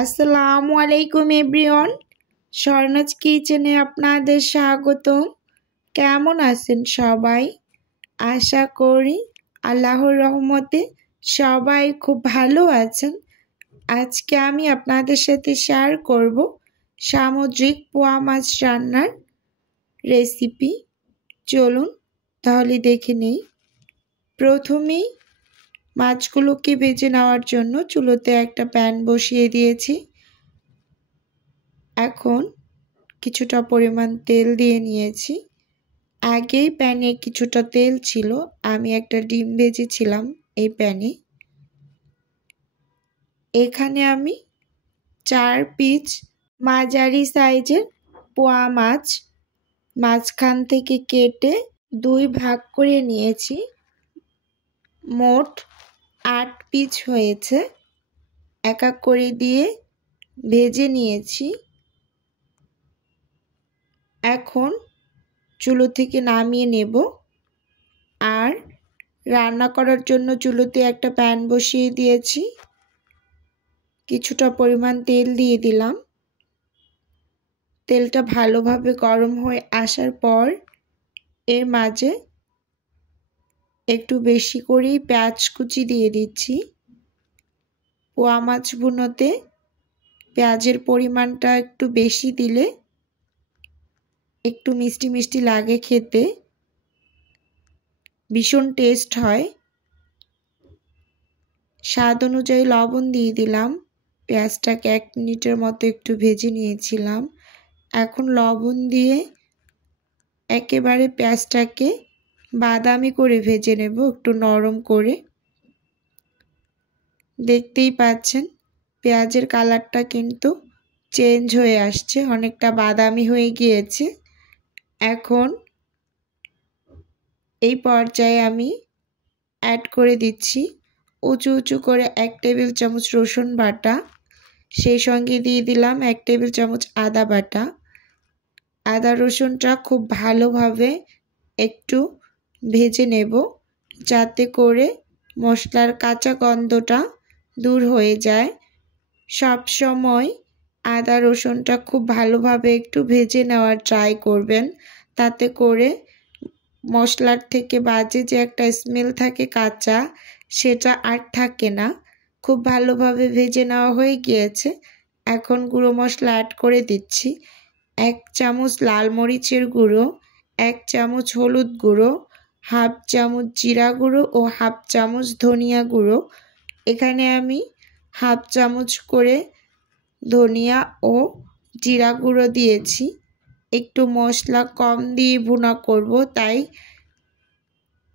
আসসালামু আলাইকুম এভরিওয়ান, স্বর্ণাজ কিচেনে আপনাদের স্বাগতম। কেমন আছেন সবাই? আশা করি আল্লাহর রহমতে সবাই খুব ভালো আছেন। আজকে আমি আপনাদের সাথে শেয়ার করব সামুদ্রিক পোয়া মাছ রান্নার রেসিপি। চলুন তাহলে দেখে নেই। প্রথমেই মাছগুলোকে ভেজে নেওয়ার জন্য চুলোতে একটা প্যান বসিয়ে দিয়েছি। এখন কিছুটা পরিমাণ তেল দিয়ে নিয়েছি। আগেই প্যানে কিছুটা তেল ছিল, আমি একটা ডিম ভেজেছিলাম এই প্যানে। এখানে আমি 4 পিস মাঝারি সাইজের পোয়া মাছ মাঝখান থেকে কেটে 2 ভাগ করে নিয়েছি। মোট 8 পিস হয়েছে। এক এক করে দিয়ে ভেজে নিয়েছি। এখন চুলো থেকে নামিয়ে নেব। আর রান্না করার জন্য চুলোতে একটা প্যান বসিয়ে দিয়েছি। কিছুটা পরিমাণ তেল দিয়ে দিলাম। তেলটা ভালোভাবে গরম হয়ে আসার পর এর মাঝে একটু বেশি করেই পেঁয়াজ কুচি দিয়ে দিচ্ছি। পোয়া মাছ ভুনোতে পেঁয়াজের পরিমাণটা একটু বেশি দিলে একটু মিষ্টি মিষ্টি লাগে খেতে, ভীষণ টেস্ট হয়। স্বাদ অনুযায়ী লবণ দিয়ে দিলাম। পেঁয়াজটাকে 1 মিনিটের মতো একটু ভেজে নিয়েছিলাম। এখন লবণ দিয়ে একেবারে পেঁয়াজটাকে বাদামি করে ভেজে নেব, একটু নরম করে। দেখতেই পাচ্ছেন পেঁয়াজের কালারটা কিন্তু চেঞ্জ হয়ে আসছে, অনেকটা বাদামি হয়ে গিয়েছে। এখন এই পর্যায়ে আমি অ্যাড করে দিচ্ছি উঁচু উঁচু করে 1 টেবিল চামচ রসুন বাটা। সেই সঙ্গে দিয়ে দিলাম 1 টেবিল চামচ আদা বাটা। আদা রসুনটা খুব ভালোভাবে একটু ভেজে নেব, যাতে করে মশলার কাঁচা গন্ধটা দূর হয়ে যায়। সব সময় আদা রসুনটা খুব ভালোভাবে একটু ভেজে নেওয়ার ট্রাই করবেন, তাতে করে মশলার থেকে বাজে যে একটা স্মেল থাকে কাঁচা, সেটা আর থাকে না। খুব ভালোভাবে ভেজে নেওয়া হয়ে গিয়েছে। এখন গুঁড়ো মশলা অ্যাড করে দিচ্ছি। 1 চামচ লাল মরিচের গুঁড়ো, 1 চামচ হলুদ গুঁড়ো, হাফ চামচ জিরা গুঁড়ো ও হাফ চামচ ধনিয়া গুঁড়ো। এখানে আমি হাফ চামচ করে ধনিয়া ও জিরা গুঁড়ো দিয়েছি। একটু মশলা কম দিয়ে ভুনা করব, তাই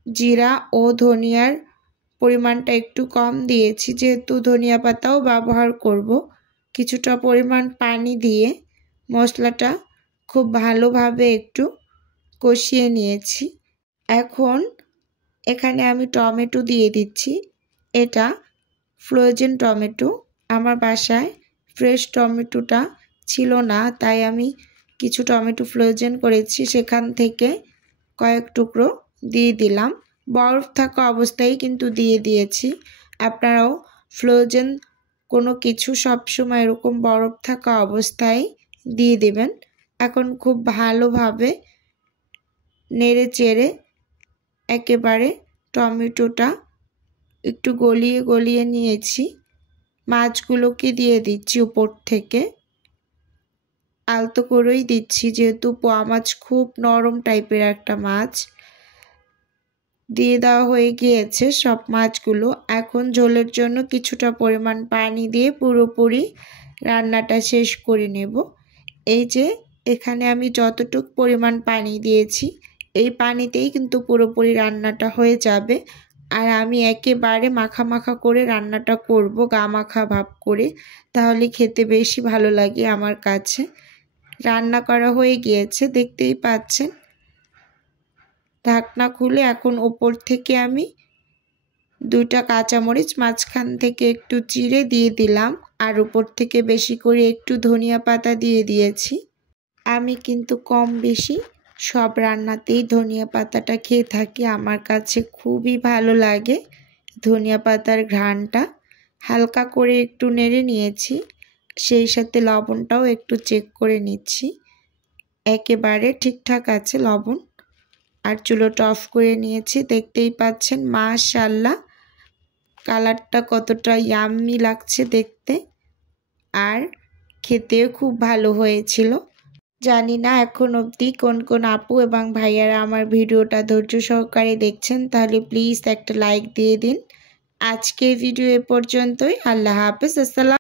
জিরা ও ধনিয়ার পরিমাণটা একটু কম দিয়েছি, যেহেতু ধনিয়া পাতাও ব্যবহার করব। কিছুটা পরিমাণ পানি দিয়ে মশলাটা খুব ভালোভাবে একটু কষিয়ে নিয়েছি। এখন এখানে আমি টমেটো দিয়ে দিচ্ছি। এটা ফ্রোজেন টমেটো, আমার বাসায় ফ্রেশ টমেটোটা ছিল না, তাই আমি কিছু টমেটো ফ্রোজেন করেছি, সেখান থেকে কয়েক টুকরো দিয়ে দিলাম। বরফ থাকা অবস্থায় কিন্তু দিয়ে দিয়েছি। আপনারাও ফ্রোজেন কোনো কিছু সবসময় এরকম বরফ থাকা অবস্থায় দিয়ে দেবেন। এখন খুব ভালোভাবে নেড়ে চেড়ে একেবারে টমেটোটা একটু গলিয়ে গলিয়ে নিয়েছি। মাছগুলোকে দিয়ে দিচ্ছি উপর থেকে, আলতো করেই দিচ্ছি, যেহেতু পোয়া মাছ খুব নরম টাইপের একটা মাছ। দিয়ে দেওয়া হয়ে গিয়েছে সব মাছগুলো। এখন ঝোলের জন্য কিছুটা পরিমাণ পানি দিয়ে পুরোপুরি রান্নাটা শেষ করে নেব। এই যে এখানে আমি যতটুকু পরিমাণ পানি দিয়েছি, এই পানিতেই কিন্তু পুরোপুরি রান্নাটা হয়ে যাবে। আর আমি একেবারে মাখা মাখা করে রান্নাটা করব, গা মাখা ভাব করে, তাহলে খেতে বেশি ভালো লাগে আমার কাছে। রান্না করা হয়ে গিয়েছে, দেখতেই পাচ্ছেন। ঢাকনা খুলে এখন উপর থেকে আমি 2টা কাঁচামরিচ মাঝখান থেকে একটু চিড়ে দিয়ে দিলাম, আর উপর থেকে বেশি করে একটু ধনিয়া পাতা দিয়ে দিয়েছি। আমি কিন্তু কম বেশি সব রান্নাতেই ধনিয়া পাতাটা খেয়ে থাকি, আমার কাছে খুবই ভালো লাগে ধনিয়া পাতার ঘ্রাণটা। হালকা করে একটু নেড়ে নিয়েছি। সেই সাথে লবণটাও একটু চেক করে নিচ্ছি। একেবারে ঠিকঠাক আছে লবণ। আর চুলোটা অফ করে নিয়েছি। দেখতেই পাচ্ছেন মাশাআল্লাহ কালারটা কতটা ইয়াম্মি লাগছে দেখতে, আর খেতেও খুব ভালো হয়েছিল। জানি না এখন অবধি কোন কোন আপু এবং ভাইয়ারা আমার ভিডিওটা ধৈর্য সহকারে দেখছেন, তাহলে প্লিজ একটা লাইক দিয়ে দিন। আজকের ভিডিও এ পর্যন্তই। আল্লাহ হাফেজ। আসসালাম।